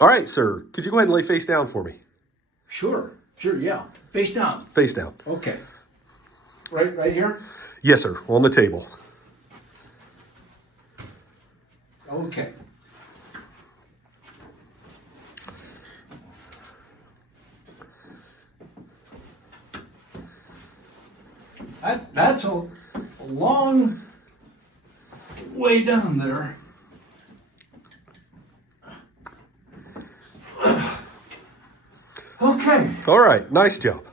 All right, sir. Could you go ahead and lay face down for me? Sure, yeah. Face down. Face down. Okay. Right here? Yes, sir. On the table. Okay. That's a long way down there. Okay. All right. Nice job.